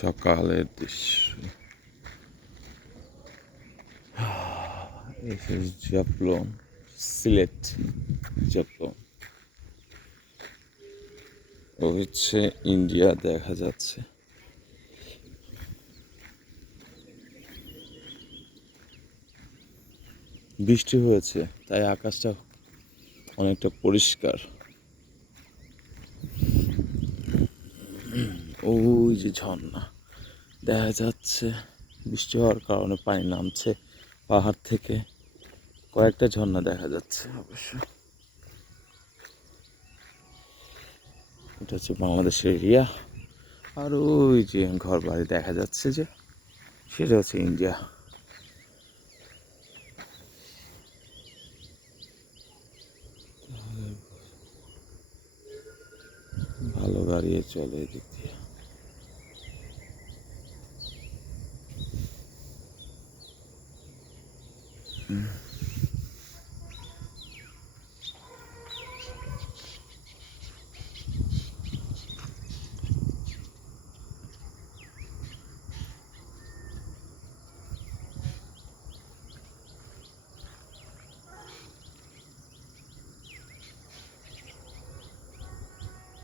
সকালের দৃশ্য। জাফলং, সিলেট জাফলং। ও হচ্ছে ইন্ডিয়া দেখা যাচ্ছে। বৃষ্টি হয়েছে তাই আকাশটা অনেকটা পরিষ্কার। ওই যে ঝর্ণা দেখা যাচ্ছে, বৃষ্টি হওয়ার কারণে পানি নামছে পাহাড় থেকে। কয়েকটা ঝর্ণা দেখা যাচ্ছে অবশ্য। এটা হচ্ছে বাংলাদেশের এরিয়া। আর ওই যে ঘর বাড়ি দেখা যাচ্ছে যে, সেটা হচ্ছে ইন্ডিয়া। ভালো গাড়ি চলে এদিক দিয়ে।